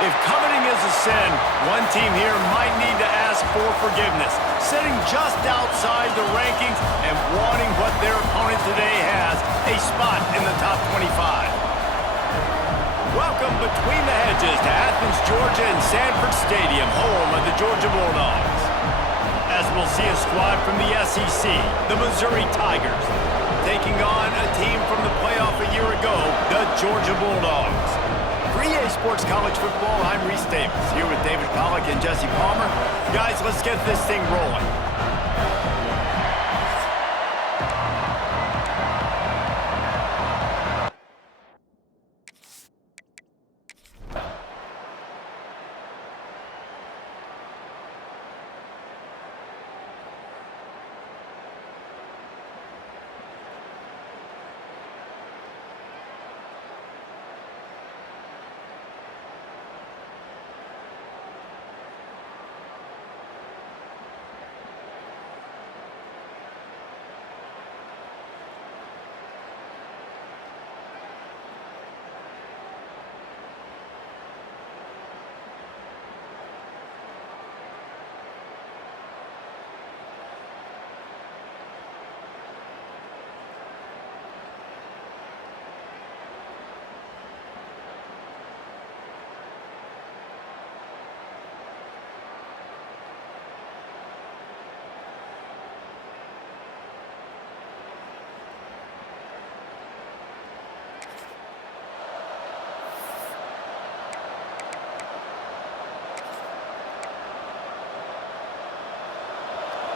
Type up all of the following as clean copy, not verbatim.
If coveting is a sin, one team here might need to ask for forgiveness, sitting just outside the rankings and wanting what their opponent today has, a spot in the top 25. Welcome between the hedges to Athens, Georgia and Sanford Stadium, home of the Georgia Bulldogs. As we'll see a squad from the SEC, the Missouri Tigers, taking on a team from the playoff a year ago, the Georgia Bulldogs. For EA Sports College Football, I'm Reese Davis, here with David Pollack and Jesse Palmer. Guys, let's get this thing rolling.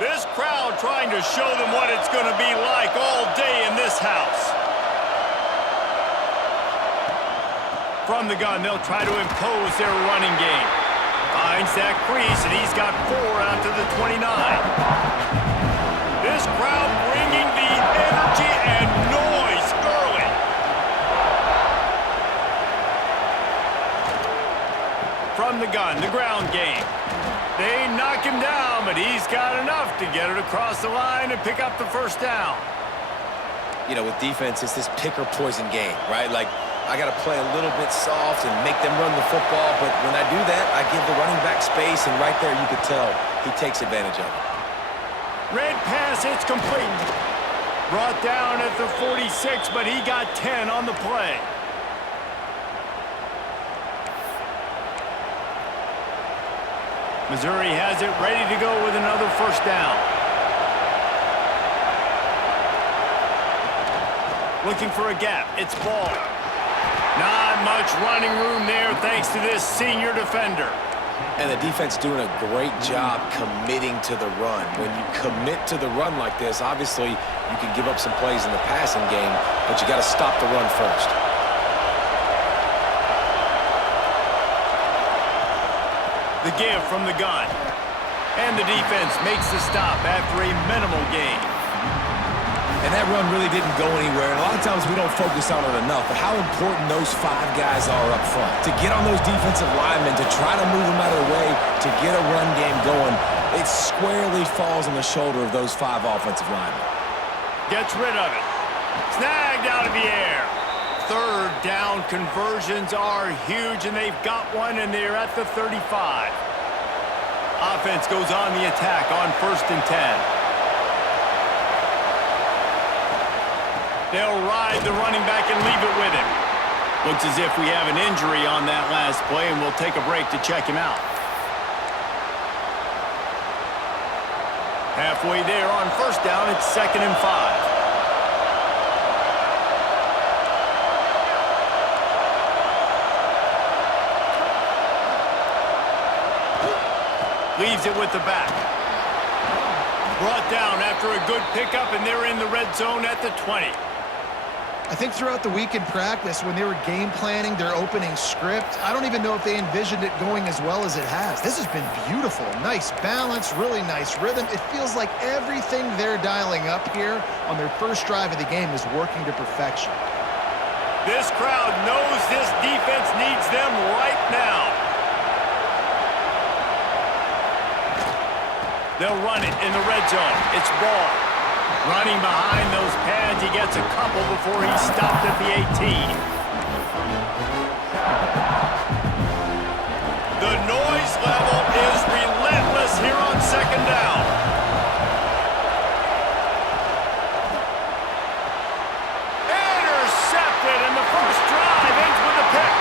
This crowd trying to show them what it's going to be like all day in this house. From the gun, they'll try to impose their running game. Finds that crease, and he's got 4 out to the 29. This crowd bringing the energy and noise early. From the gun, the ground game. They knock him down, but he's got enough to get it across the line and pick up the first down. You know, with defense, it's this pick-or-poison game, right? Like, I got to play a little bit soft and make them run the football, but when I do that, I give the running back space, and right there you could tell he takes advantage of it. Red pass, it's complete. Brought down at the 46, but he got 10 on the play. Missouri has it ready to go with another first down. Looking for a gap. It's Ball. Not much running room there thanks to this senior defender. And the defense doing a great job committing to the run. When you commit to the run like this, obviously you can give up some plays in the passing game, but you got to stop the run first. The give from the gun. And the defense makes the stop after a minimal gain. And that run really didn't go anywhere. And a lot of times we don't focus on it enough, but how important those 5 guys are up front. To get on those defensive linemen, to try to move them out of the way, to get a run game going, it squarely falls on the shoulder of those 5 offensive linemen. Gets rid of it. Snagged out of the air. Third down conversions are huge, and they've got one, and they're at the 35. Offense goes on the attack on 1st and 10. They'll ride the running back and leave it with him. Looks as if we have an injury on that last play, and we'll take a break to check him out. Halfway there on 1st down, it's 2nd and 5. Leaves it with the back. Brought down after a good pickup, and they're in the red zone at the 20. I think throughout the week in practice, when they were game planning their opening script, I don't even know if they envisioned it going as well as it has. This has been beautiful. Nice balance, really nice rhythm. It feels like everything they're dialing up here on their first drive of the game is working to perfection. This crowd knows this defense needs them right now. They'll run it in the red zone. It's Ball. Running behind those pads, he gets a couple before he's stopped at the 18. The noise level is relentless here on second down. Intercepted, and the first drive ends with a pick.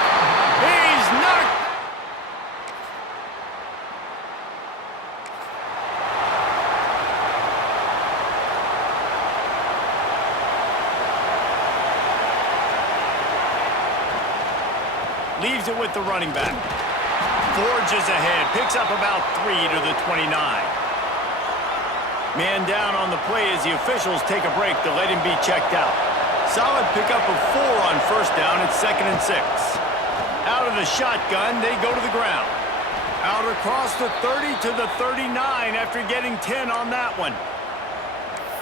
He's knocked. Leaves it with the running back. Forges ahead, picks up about 3 to the 29. Man down on the play as the officials take a break to let him be checked out. Solid pickup of 4 on first down at 2nd and 6. Out of the shotgun, they go to the ground. Out across the 30 to the 39 after getting 10 on that one.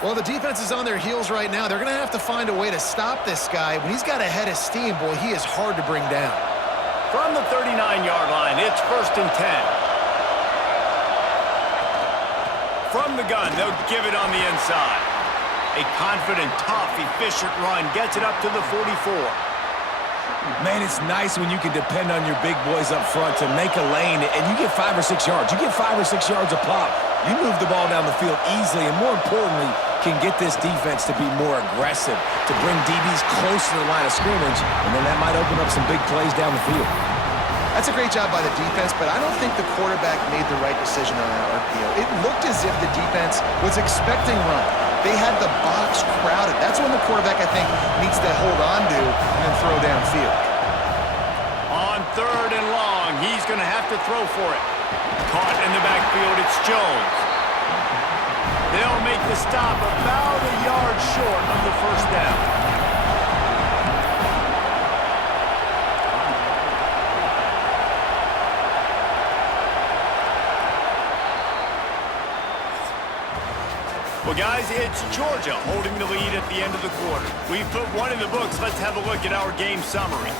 Well, the defense is on their heels right now. They're going to have to find a way to stop this guy. When he's got a head of steam, boy, he is hard to bring down. From the 39-yard line, it's 1st and 10. From the gun, they'll give it on the inside. A confident, tough, efficient run gets it up to the 44. Man, it's nice when you can depend on your big boys up front to make a lane, and you get 5 or 6 yards. You get 5 or 6 yards a pop. You move the ball down the field easily, and more importantly, can get this defense to be more aggressive, to bring DBs close to the line of scrimmage, and then that might open up some big plays down the field. That's a great job by the defense, but I don't think the quarterback made the right decision on that RPO. It looked as if the defense was expecting run. They had the box crowded. That's when the quarterback, I think, needs to hold on to and then throw downfield. On 3rd and long, he's going to have to throw for it. Caught in the backfield, it's Jones. They'll make the stop about a yard short of the first down. Well, guys, it's Georgia holding the lead at the end of the quarter. We've put one in the books. Let's have a look at our game summary.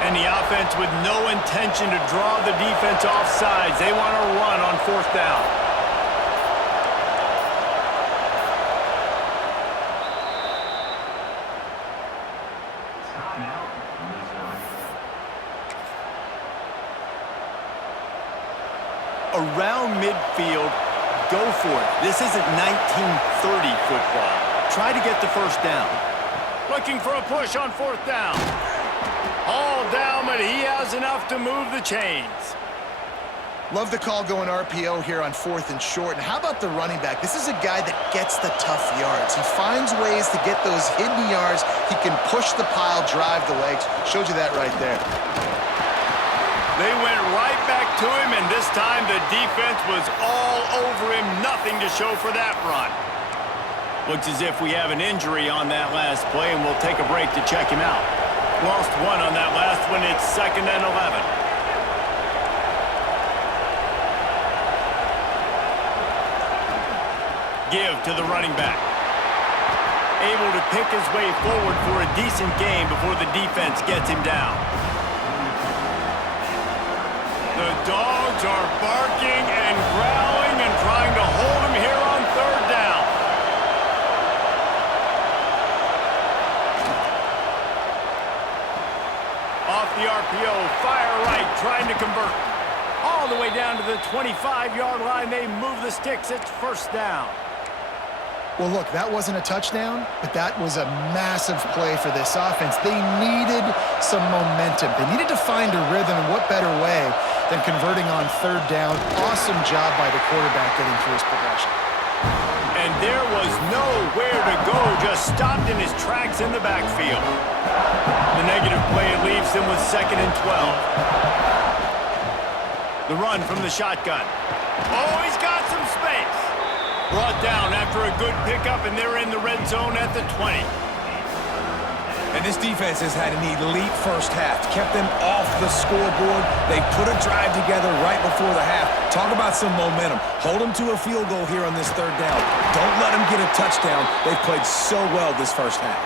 And the offense with no intention to draw the defense off sides. They want to run on 4th down. Around midfield, go for it. This isn't 1930 football. Try to get the first down. Looking for a push on 4th down. All down, but he has enough to move the chains. Love the call going RPO here on 4th and short. And how about the running back? This is a guy that gets the tough yards. He finds ways to get those hidden yards. He can push the pile, drive the legs. Showed you that right there. They went right back to him, and this time the defense was all over him. Nothing to show for that run. Looks as if we have an injury on that last play, and we'll take a break to check him out. Lost one on that last one. It's 2nd and 11. Give to the running back. Able to pick his way forward for a decent gain before the defense gets him down. The dogs are barking and growling and trying to hold him here on 3rd down. Off the RPO, fire right, trying to convert. All the way down to the 25-yard line, they move the sticks. It's 1st down. Well, look, that wasn't a touchdown, but that was a massive play for this offense. They needed some momentum. They needed to find a rhythm, and what better way than converting on 3rd down. Awesome job by the quarterback getting through his progression. And there was nowhere to go, just stopped in his tracks in the backfield. The negative play leaves them with 2nd and 12. The run from the shotgun. Oh, he's got some space. Brought down after a good pickup, and they're in the red zone at the 20. And this defense has had an elite first half. Kept them off the scoreboard. They put a drive together right before the half. Talk about some momentum. Hold them to a field goal here on this 3rd down. Don't let them get a touchdown. They've played so well this first half.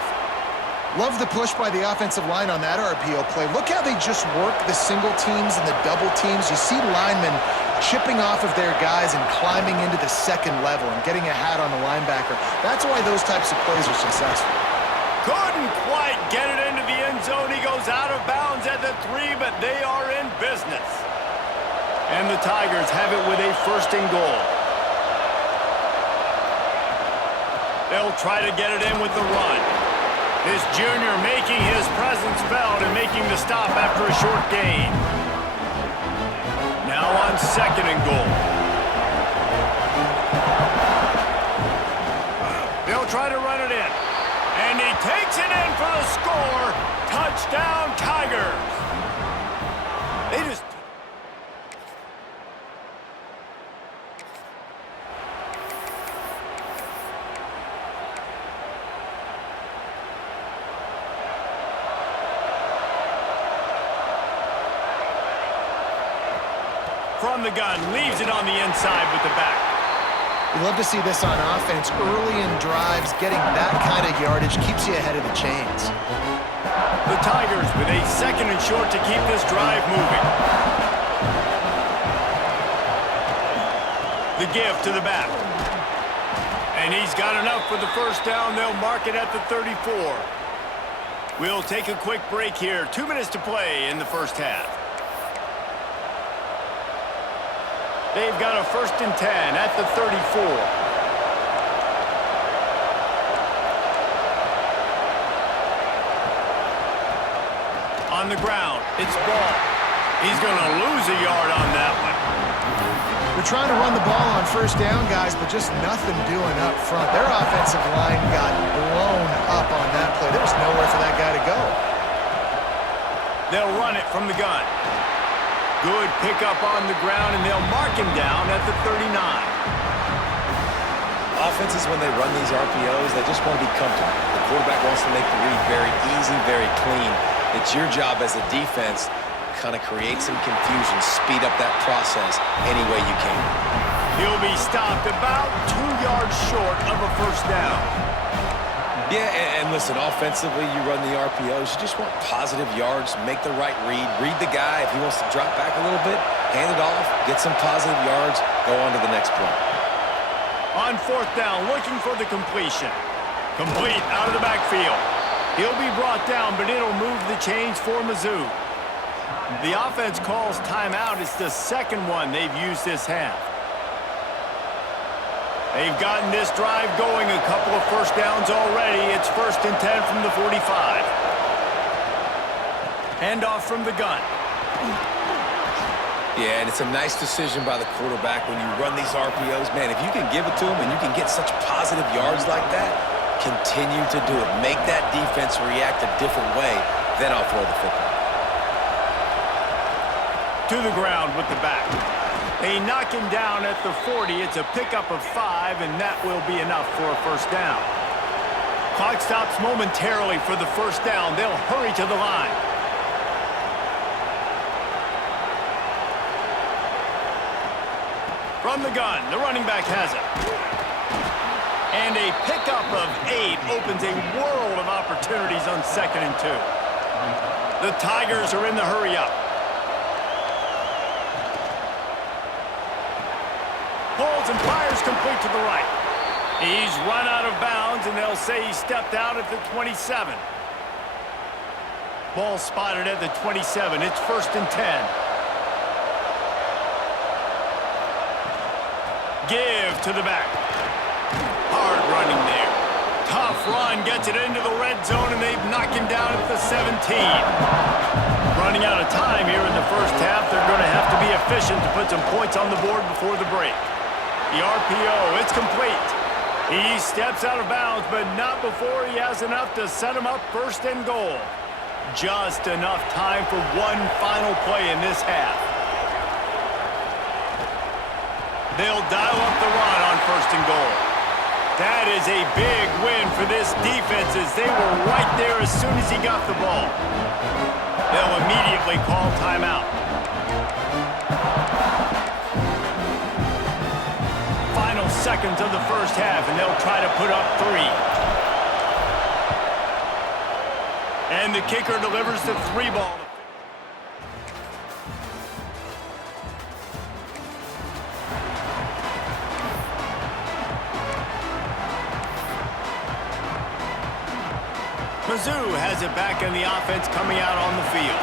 Love the push by the offensive line on that RPO play. Look how they just work the single teams and the double teams. You see linemen chipping off of their guys and climbing into the second level and getting a hat on the linebacker. That's why those types of plays are successful. Couldn't quite get it into the end zone. He goes out of bounds at the 3, but they are in business. And the Tigers have it with a 1st and goal. They'll try to get it in with the run. This junior making his presence felt and making the stop after a short gain. Now on 2nd and goal. They'll try to run it in. And he takes it in for the score. Touchdown, Tigers. They just... From the gun, leaves it on the inside with the back. You love to see this on offense. Early in drives, getting that kind of yardage keeps you ahead of the chains. The Tigers with a 2nd and short to keep this drive moving. The give to the back. And he's got enough for the 1st down. They'll mark it at the 34. We'll take a quick break here. 2 minutes to play in the 1st half. They've got a 1st and 10 at the 34. On the ground, it's ball. He's going to lose a yard on that one. They're trying to run the ball on 1st down, guys, but just nothing doing up front. Their offensive line got blown up on that play. There was nowhere for that guy to go. They'll run it from the gun. Good pickup on the ground, and they'll mark him down at the 39. Offenses, when they run these RPOs, they just want to be comfortable. The quarterback wants to make the read very easy, very clean. It's your job as a defense to kind of create some confusion, speed up that process any way you can. He'll be stopped about 2 yards short of a 1st down. Yeah, and listen, offensively, you run the RPOs. You just want positive yards, make the right read the guy. If he wants to drop back a little bit, hand it off, get some positive yards, go on to the next play. On 4th down, looking for the completion. Complete out of the backfield. He'll be brought down, but it'll move the chains for Mizzou. The offense calls timeout. It's the 2nd one they've used this half. They've gotten this drive going, a couple of 1st downs already. It's 1st and 10 from the 45. Handoff from the gun. Yeah, and it's a nice decision by the quarterback when you run these RPOs. Man, if you can give it to him and you can get such positive yards like that, continue to do it. Make that defense react a different way, then I'll throw the football. To the ground with the back. They knock him down at the 40. It's a pickup of 5, and that will be enough for a 1st down. Clock stops momentarily for the 1st down. They'll hurry to the line. From the gun, the running back has it. And a pickup of 8 opens a world of opportunities on 2nd and 2. The Tigers are in the hurry up. Pulls and fires complete to the right. He's run out of bounds, and they'll say he stepped out at the 27. Ball spotted at the 27. It's 1st and 10. Give to the back. Hard running there. Tough run, gets it into the red zone, and they've knocked him down at the 17. Running out of time here in the 1st half. They're going to have to be efficient to put some points on the board before the break. The RPO, it's complete. He steps out of bounds, but not before he has enough to set him up 1st and goal. Just enough time for one final play in this half. They'll dial up the run on 1st and goal. That is a big win for this defense as they were right there as soon as he got the ball. They'll immediately call timeout. Final seconds of the 1st half, and they'll try to put up 3. And the kicker delivers the 3-ball. Mizzou has it back in the offense coming out on the field.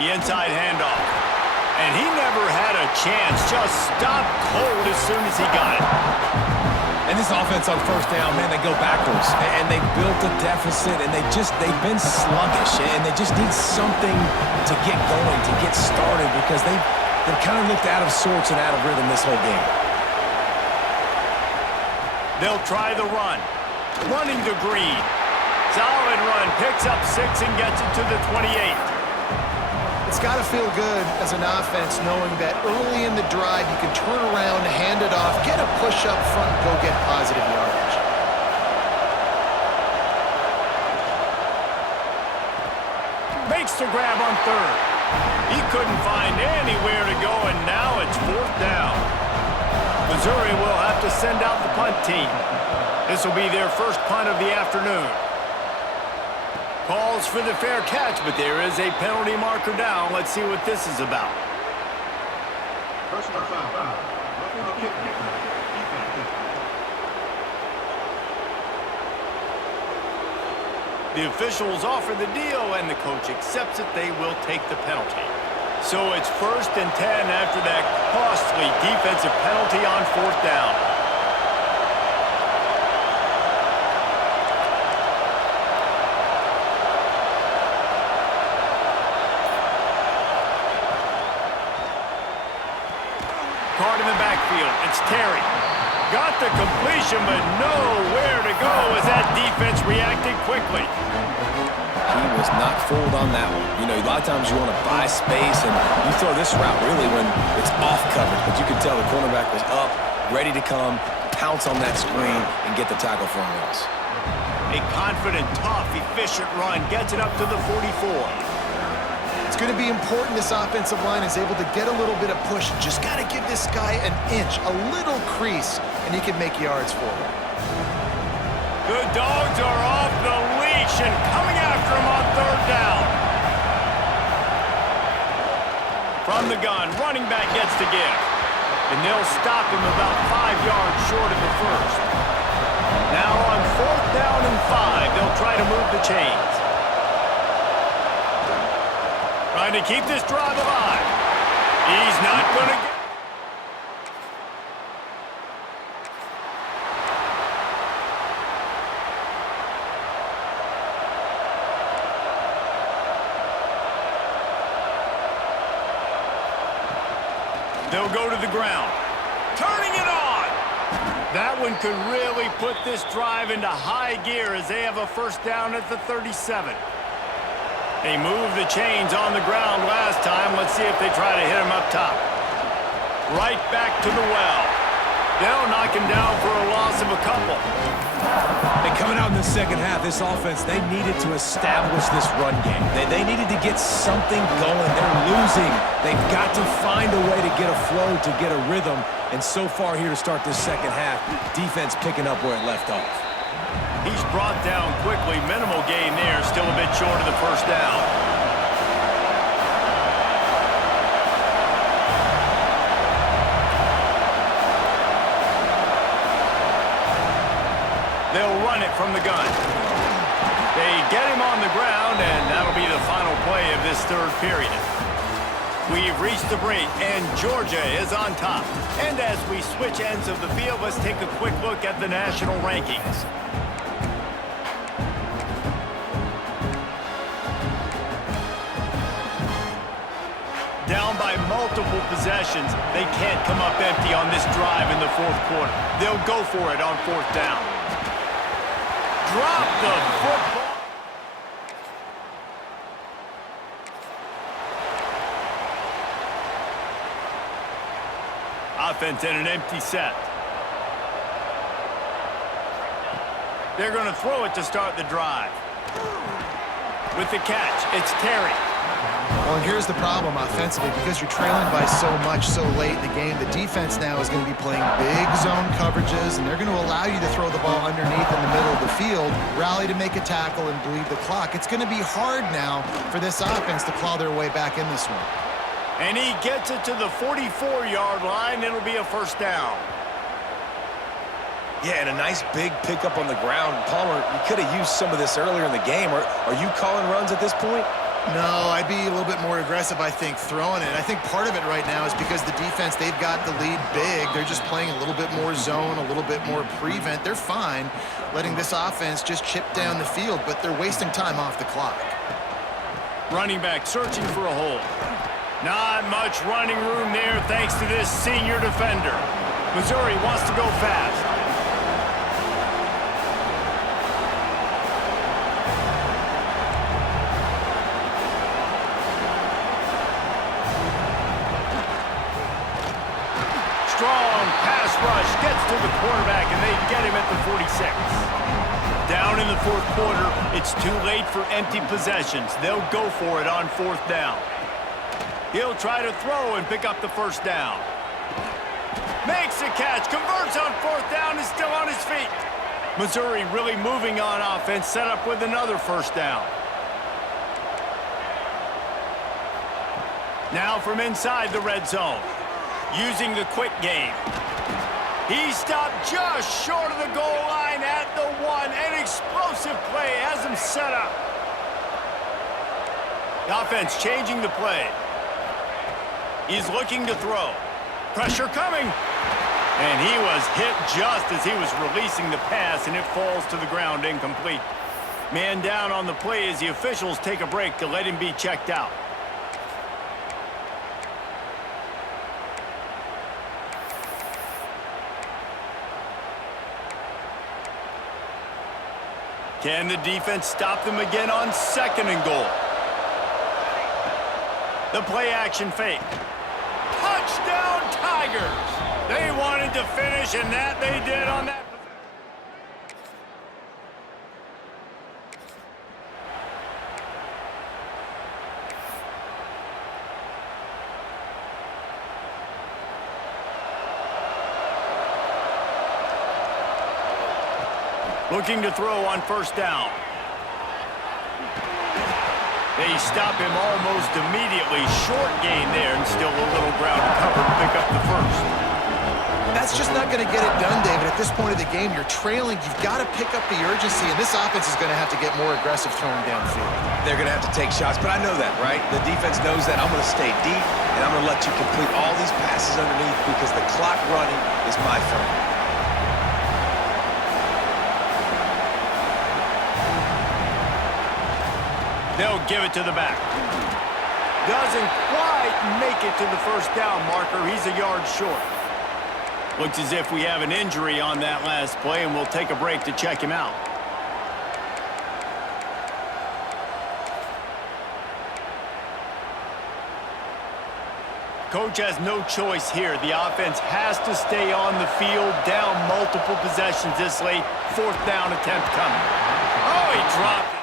The inside handoff. And he never had a chance. Just stopped cold as soon as he got it. And this offense on first down, man, they go backwards. And they built a deficit, and they've been sluggish. And they just need something to get going, to get started, because they've kind of looked out of sorts and out of rhythm this whole game. They'll try the run. Running to Green. Solid run. Picks up 6 and gets it to the 28. It's got to feel good as an offense knowing that early in the drive you can turn around, hand it off, get a push up front, and go get positive yardage. Makes the grab on third. He couldn't find anywhere to go, and now it's 4th down. Missouri will have to send out the punt team. This will be their first punt of the afternoon. Calls for the fair catch, but there is a penalty marker down. Let's see what this is about. Personal foul. Roughing the kick. The officials offer the deal, and the coach accepts it. They will take the penalty. So it's 1st and 10 after that costly defensive penalty on 4th down. Card in the backfield. It's Terry. Got the completion, but nowhere to go as that defense reacted quickly. He was not fooled on that one. You know, a lot of times you want to buy space, and you throw this route really when it's off coverage. But you can tell the cornerback was up, ready to come, pounce on that screen, and get the tackle for a loss. A confident, tough, efficient run gets it up to the 44. It's going to be important this offensive line is able to get a little bit of push. Just got to give this guy an inch, a little crease, and he can make yards for him. The Dogs are off the leash and coming after him on 3rd down. From the gun, running back gets the give. And they'll stop him about 5 yards short of the first. Now on 4th down and 5, they'll try to move the chains. Trying to keep this drive alive. He's not going to get... They'll go to the ground. Turning it on. That one could really put this drive into high gear as they have a 1st down at the 37. They moved the chains on the ground last time. Let's see if they try to hit him up top. Right back to the well. They'll knock him down for a loss of a couple. And coming out in the second half, this offense, they needed to establish this run game. They needed to get something going. They're losing. They've got to find a way to get a flow, to get a rhythm. And so far here to start this second half, defense picking up where it left off. He's brought down quickly. Minimal gain there. Still a bit short of the 1st down. They'll run it from the gun. They get him on the ground, and that'll be the final play of this 3rd period. We've reached the break, and Georgia is on top. And as we switch ends of the field, let's take a quick look at the national rankings. Down by multiple possessions, they can't come up empty on this drive in the 4th quarter. They'll go for it on 4th down. Drop the football. Offense in an empty set. They're going to throw it to start the drive. With the catch, it's Terry. Well, and here's the problem offensively. Because you're trailing by so much so late in the game, the defense now is going to be playing big zone coverages, and they're going to allow you to throw the ball underneath in the middle of the field, rally to make a tackle, and bleed the clock. It's going to be hard now for this offense to claw their way back in this one. And he gets it to the 44-yard line. It'll be a first down. Yeah, and a nice big pickup on the ground. Palmer, you could have used some of this earlier in the game. Are you calling runs at this point? No, I'd be a little bit more aggressive, I think, throwing it. I think part of it right now is because the defense, they've got the lead big. They're just playing a little bit more zone, a little bit more prevent. They're fine letting this offense just chip down the field, but they're wasting time off the clock. Running back searching for a hole. Not much running room there thanks to this senior defender. Missouri wants to go fast. Strong pass rush gets to the quarterback, and they get him at the 46. Down in the fourth quarter, it's too late for empty possessions. They'll go for it on fourth down. He'll try to throw and pick up the first down. Makes a catch, converts on fourth down, is still on his feet. Missouri really moving on offense, set up with another first down. Now from inside the red zone. Using the quick game. He stopped just short of the goal line at the 1. An explosive play has him set up. The offense changing the play. He's looking to throw. Pressure coming. And he was hit just as he was releasing the pass, and it falls to the ground incomplete. Man down on the play as the officials take a break to let him be checked out. Can the defense stop them again on second and goal? The play action fake. Touchdown Tigers! They wanted to finish, and that they did on that. Looking to throw on first down. They stop him almost immediately. Short gain there, and still a little ground to cover to pick up the first. That's just not going to get it done, David. At this point of the game, you're trailing. You've got to pick up the urgency, and this offense is going to have to get more aggressive throwing downfield. They're going to have to take shots, but I know that, right? The defense knows that. I'm going to stay deep, and I'm going to let you complete all these passes underneath because the clock running is my friend. They'll give it to the back. Doesn't quite make it to the first down marker. He's a yard short. Looks as if we have an injury on that last play, and we'll take a break to check him out. Coach has no choice here. The offense has to stay on the field, down multiple possessions this late. Fourth down attempt coming. Oh, he dropped it.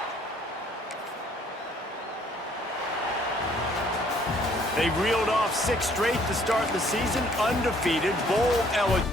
They reeled off 6 straight to start the season, undefeated, bowl eligible.